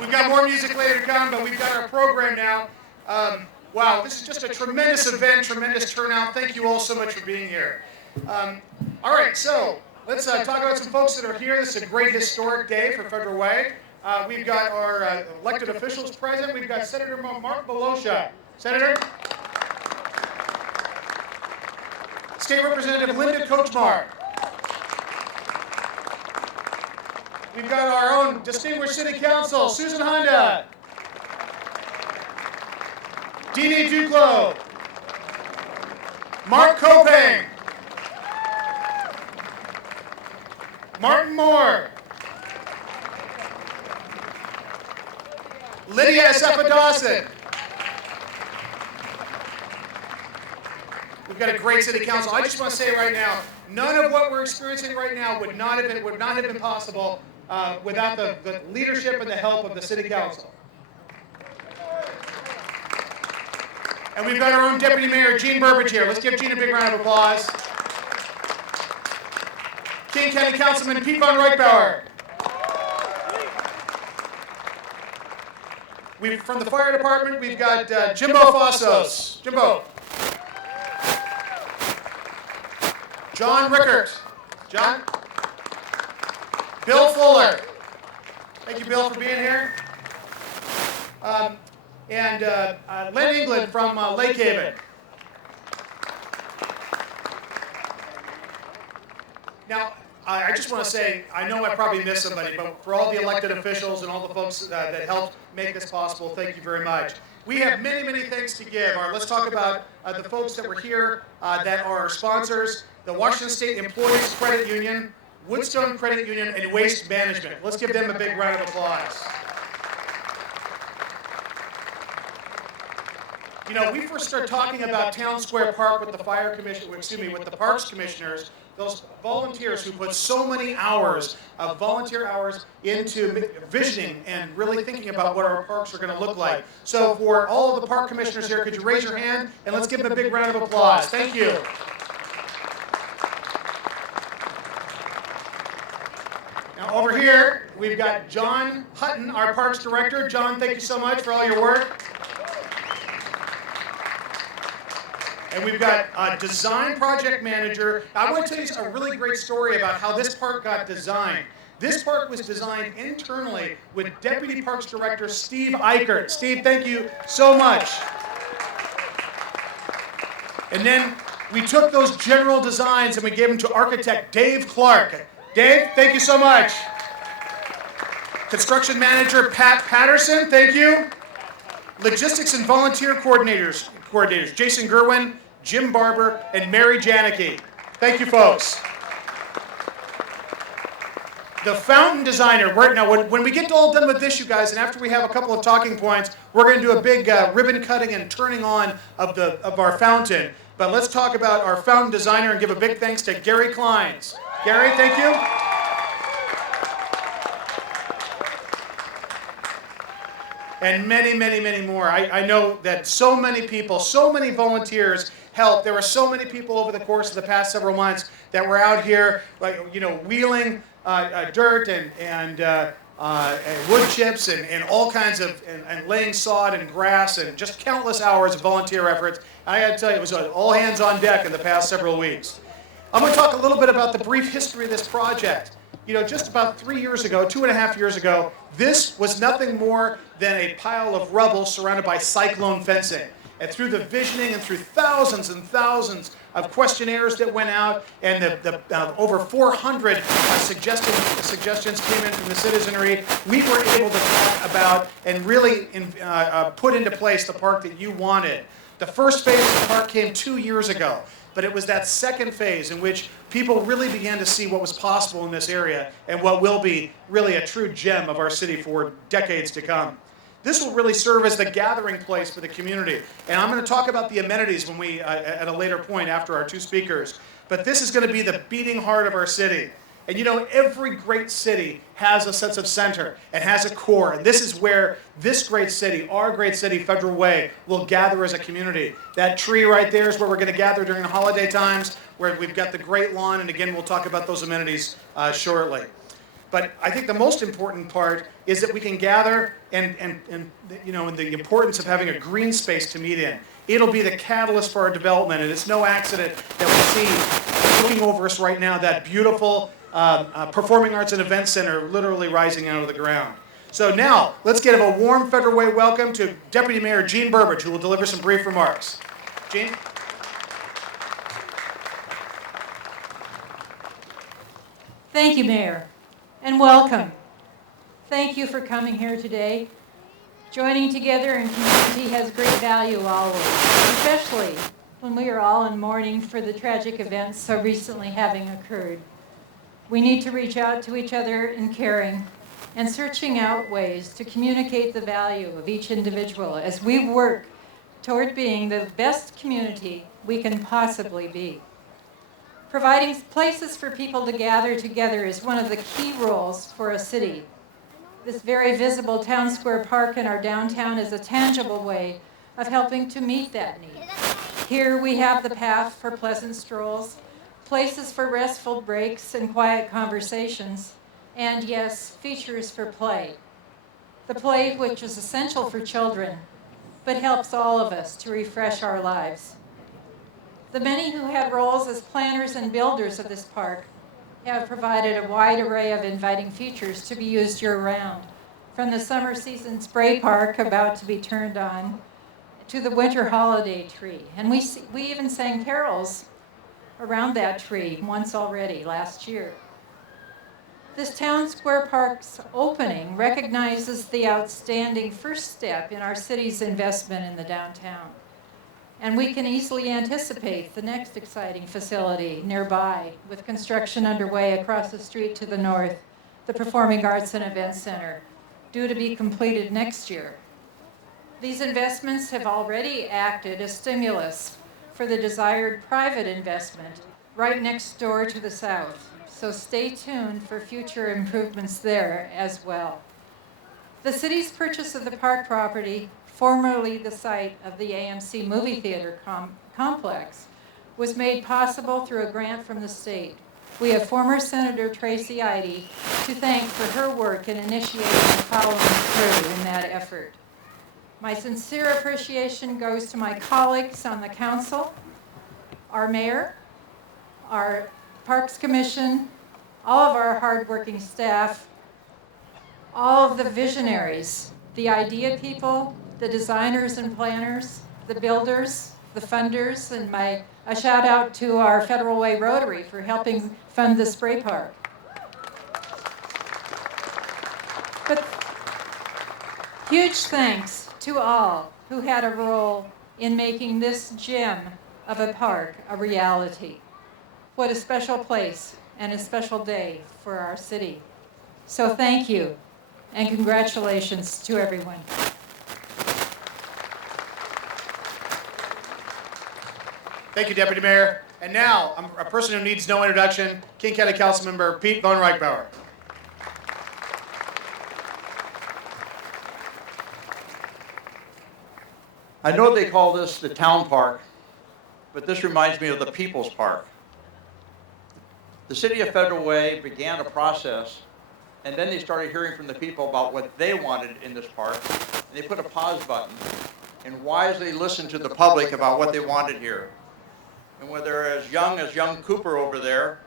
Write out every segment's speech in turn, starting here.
We've got more music later to come, but we've got our program now. Wow, this is just a tremendous event, tremendous turnout. Thank you all so much for being here. All right, so let's talk about some folks that are here. This is a great historic day for Federal Way. We've got our elected officials present. We've got Senator Mark Belosha. Senator. State Representative Linda Kochmar. We've got our own distinguished City Council, Susan Honda. Dini Duclos. Mark Kopeng. Martin Moore. Lydia Asefa Dawson. We've got a great City Council. I just want to say right now, none of what we're experiencing right now would not have been possible without the leadership and the help of the City Council. And we've got our own Deputy Mayor, Gene Burbidge, here. Let's give Gene a big round of applause. King County Councilman Pete Von Reichbauer. From the fire department, we've got Jimbo Fossos. Jimbo. John Rickert. John. Bill Fuller. Thank you, Bill, for being here. And Len England from Lake Haven. Now, I just want to say, I know I probably missed somebody, but for all the elected officials and all the folks that helped make this possible, thank you very much. We have many, many thanks to give. Let's talk about the folks that were here that are our sponsors, the Washington State Employees Credit Union, Woodstone Credit Union, and Waste Management. Let's give them a big round of applause. You know, we first started talking about Town Square Park with the with the Parks Commissioners, those volunteers who put so many hours of volunteer hours into visioning and really thinking about what our parks are going to look like. So for all of the park commissioners here, could you raise your hand and let's give them a big round of applause. Thank you. Now over here, we've got John Hutton, our Parks Director. John, thank you so much for all your work. And we've got a design project manager. I want to tell you a really great story about how this park got designed. This park was designed internally with Deputy Parks Director Steve Eichert. Steve, thank you so much. And then we took those general designs and we gave them to architect Dave Clark. Dave, thank you so much. Construction manager Pat Patterson, thank you. Logistics and volunteer coordinators Jason Gerwin, Jim Barber, and Mary Janicki. Thank you, folks. The fountain designer. When we get all done with this, you guys, and after we have a couple of talking points, we're going to do a big ribbon cutting and turning on of our fountain. But let's talk about our fountain designer and give a big thanks to Gary Kleins. Gary, thank you. And many, many, many more. I know that so many people, so many volunteers helped. There were so many people over the course of the past several months that were out here, wheeling dirt and wood chips and all kinds of, and laying sod and grass and just countless hours of volunteer efforts. I got to tell you, it was all hands on deck in the past several weeks. I'm going to talk a little bit about the brief history of this project. Just about 3 years ago, 2.5 years ago, this was nothing more than a pile of rubble surrounded by cyclone fencing. And through the visioning and through thousands and thousands of questionnaires that went out and the over 400 suggestions came in from the citizenry, we were able to talk about and really put into place the park that you wanted. The first phase of the park came 2 years ago. But it was that second phase in which people really began to see what was possible in this area and what will be really a true gem of our city for decades to come. This will really serve as the gathering place for the community. And I'm going to talk about the amenities when at a later point after our two speakers. But this is going to be the beating heart of our city. And every great city has a sense of center and has a core. And this is where this great city, our great city, Federal Way, will gather as a community. That tree right there is where we're going to gather during the holiday times, where we've got the great lawn. And again, we'll talk about those amenities shortly. But I think the most important part is that we can gather and the importance of having a green space to meet in. It'll be the catalyst for our development, and it's no accident that we see looking over us right now that beautiful Performing Arts and Event Center literally rising out of the ground. So now, let's give a warm Federal Way welcome to Deputy Mayor Gene Burbidge, who will deliver some brief remarks. Gene? Thank you, Mayor, and welcome. Thank you for coming here today. Joining together in community has great value always, especially when we are all in mourning for the tragic events so recently having occurred. We need to reach out to each other in caring and searching out ways to communicate the value of each individual as we work toward being the best community we can possibly be. Providing places for people to gather together is one of the key roles for a city. This very visible town square park in our downtown is a tangible way of helping to meet that need. Here we have the path for pleasant strolls, places for restful breaks and quiet conversations, and yes, features for play. The play which is essential for children, but helps all of us to refresh our lives. The many who had roles as planners and builders of this park have provided a wide array of inviting features to be used year-round, from the summer season spray park about to be turned on to the winter holiday tree. And we even sang carols around that tree once already last year. This Town Square Park's opening recognizes the outstanding first step in our city's investment in the downtown. And we can easily anticipate the next exciting facility nearby, with construction underway across the street to the north, the Performing Arts and Event Center, due to be completed next year. These investments have already acted as stimulus for the desired private investment right next door to the south. So stay tuned for future improvements there as well. The city's purchase of the park property, formerly the site of the AMC movie theater complex, was made possible through a grant from the state. We have former Senator Tracy Ide to thank for her work in initiating and following through in that effort. My sincere appreciation goes to my colleagues on the council, our mayor, our Parks Commission, all of our hardworking staff, all of the visionaries, the idea people, the designers and planners, the builders, the funders, and a shout out to our Federal Way Rotary for helping fund the spray park. But huge thanks to all who had a role in making this gem of a park a reality. What a special place and a special day for our city. So thank you, and congratulations to everyone. Thank you, Deputy Mayor. And now, a person who needs no introduction, King County Councilmember Pete Von Reichbauer. I know they call this the town park, but this reminds me of the People's Park. The city of Federal Way began a process, and then they started hearing from the people about what they wanted in this park, and they put a pause button and wisely listened to the public about what they wanted here. And whether as young Cooper over there,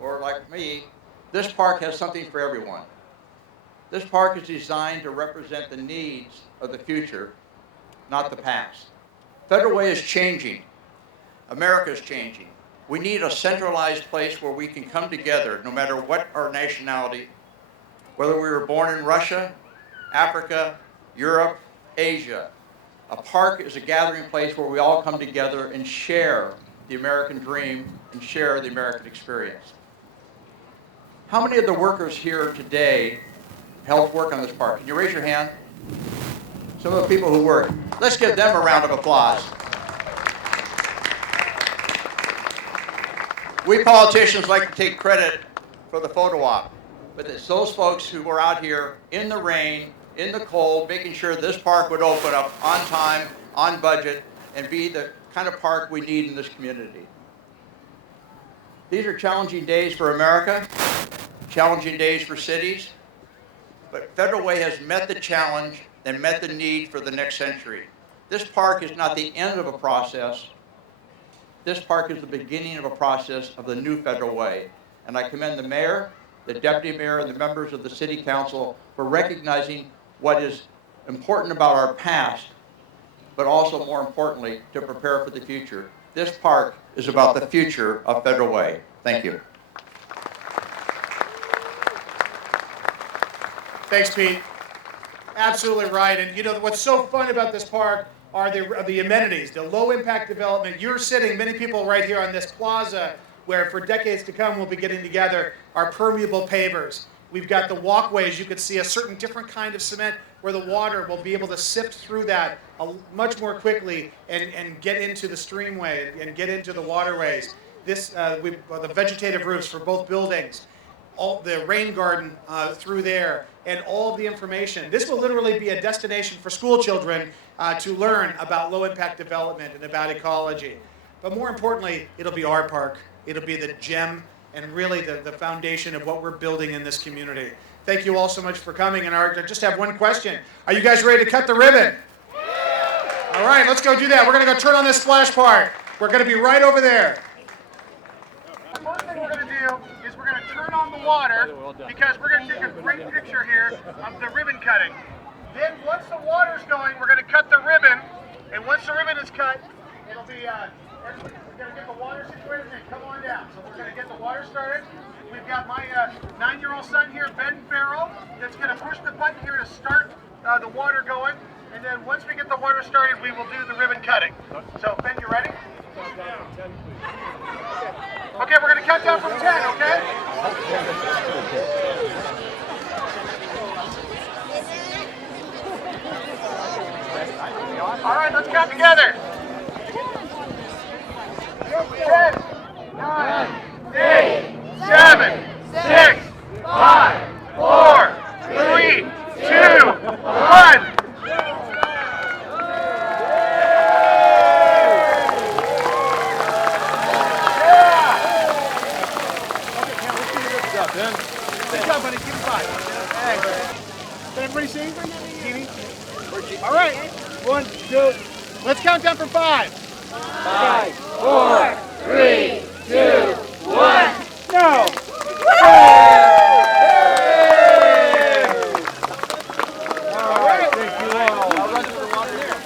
or like me, this park has something for everyone. This park is designed to represent the needs of the future, not the past. Federal Way is changing. America is changing. We need a centralized place where we can come together, no matter what our nationality, whether we were born in Russia, Africa, Europe, Asia. A park is a gathering place where we all come together and share the American dream and share the American experience. How many of the workers here today helped work on this park? Can you raise your hand? Some of the people who work. Let's give them a round of applause. We politicians like to take credit for the photo op, but it's those folks who were out here in the rain, in the cold, making sure this park would open up on time, on budget, and be the kind of park we need in this community. These are challenging days for America, challenging days for cities, but Federal Way has met the challenge and met the need for the next century. This park is not the end of a process. This park is the beginning of a process of the new Federal Way. And I commend the mayor, the deputy mayor, and the members of the city council for recognizing what is important about our past, but also more importantly, to prepare for the future. This park is about the future of Federal Way. Thank you. Thanks, Pete. Absolutely right. And you know, what's so fun about this park are the amenities, the low-impact development. You're sitting, many people right here on this plaza, where for decades to come we'll be getting together our permeable pavers. We've got the walkways. You could see a certain different kind of cement where the water will be able to sift through that much more quickly and get into the streamway and get into the waterways. The vegetative roofs for both buildings, all the rain garden through there, and all of the information. This will literally be a destination for school children to learn about low-impact development and about ecology. But more importantly, it'll be our park. It'll be the gem and really the foundation of what we're building in this community. Thank you all so much for coming. And I just have one question. Are you guys ready to cut the ribbon? All right, let's go do that. We're going to go turn on this splash park. We're going to be right over there. The first thing we're going to do is we're going to turn on the water because we're going to take a great picture here of the ribbon cutting. Then once the water's going, we're going to cut the ribbon. And once the ribbon is cut, it'll be, we're going to get the water situated and come on down. So we're going to get the water started. We've got my 9-year-old son here, Ben Farrell, that's going to push the button here to start the water going. And then once we get the water started, we will do the ribbon cutting. So Ben, you ready? Okay, we're going to count down from 10, okay? All right, let's count together. 10, 9, 8, 7, 6, 5, 4, 3, 2, 1. Good job, buddy. Give me 5. Thanks. Can everybody see? All right. 1, 2. Let's count down from 5. 5, 4, 3, 2, 1. No. All right. Thank you all. I'll run to the water here.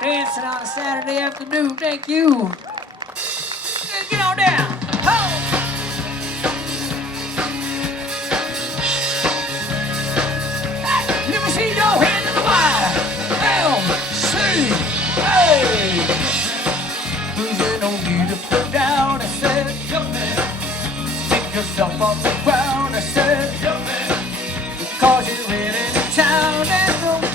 Dancing on a Saturday afternoon. Thank you. Let's get on down. Oh. Hey, let me see your hand in the fire. MC. Hey. They don't need to put down. I said, jump in. Pick yourself off the ground. I said, jump in. Because you're in town and don't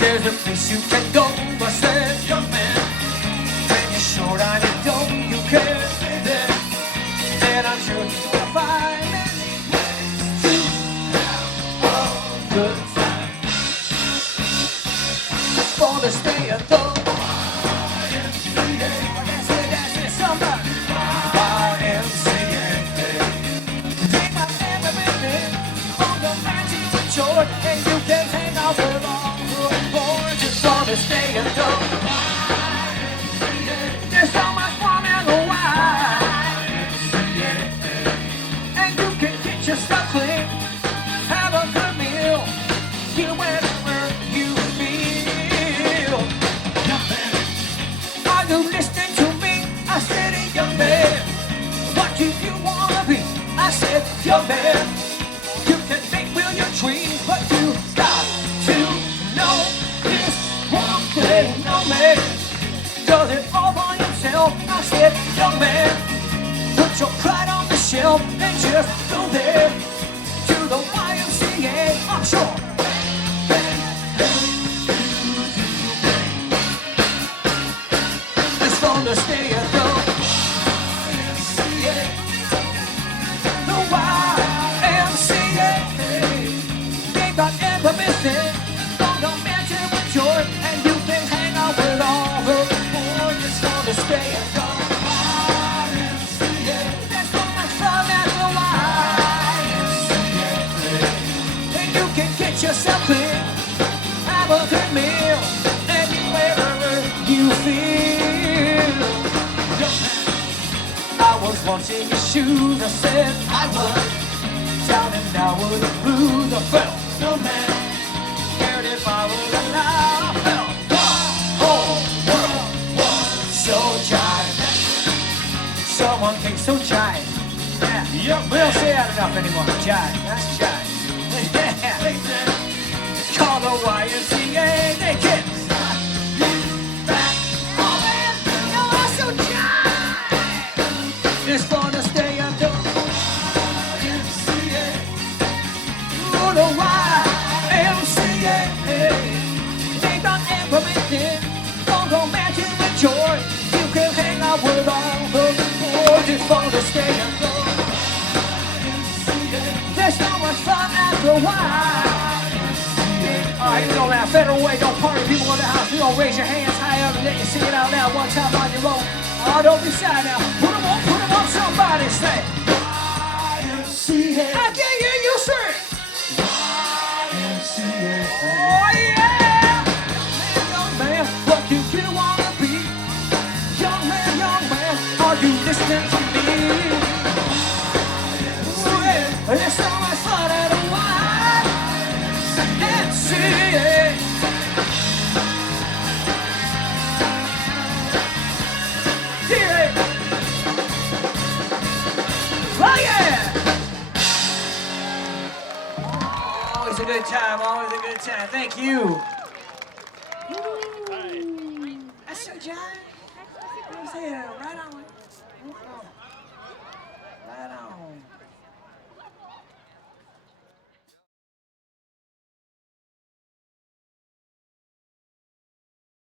there's a place you can go, I said, jump in. When you're short on your dough, you can and I'm sure he's gonna find many ways to have a good time. Gonna stay at the YMCA. That's it, somebody. YMCA. They got everything on the magic resort, and you can hang out with all the boys. Just gonna stay at the YMCA. There's so much fun in the YMCA. And you can get yourself clean, have a good meal, get wherever you feel. Are you listening to me? I said, hey, young man, what do you wanna be? I said, young man, you can make will your dreams, but you got to know this one thing. No man does it all by himself. I said, young man, put your pride on the shelf and just go there to the YMCA. I'm sure. It's fun to stay at the YMCA. The YMCA. They got everything from the mansion with joy, and you can hang out with all the boys. It's fun to stay at the YMCA. There's so much fun at the YMCA. And you can get yourself clean, have a good meal, anywhere you feel. I was once in your shoes, I said I was down and out with the blues. I felt no man cared if I was alive. I felt the whole world was so giant. Someone thinks so giant. Yeah, we don't say that enough anymore. Giant, that's giant. It's called the YMCA. They can't stop you back. Oh man, you're so giant. It's fun to stay at the YMCA. Oh, the YMCA. They got everything. Don't go magic with joy. You can hang out with all the boys. It's fun to stay at the YMCA. There's so much fun at the YMCA. Alright, you know now, Federal Way, don't party people in the house. You don't raise your hands high up and let you sing it out loud one time on your own. Oh, don't be shy now. Put them on, somebody say YMCA. I can hear you sing YMCA. Oh yeah. Young man, what do you wanna be? Young man, are you listening to me? Oh yeah, there's so much fun at the YMCA. Oh yeah! Always a good time, always a good time. Thank you. That's so giant.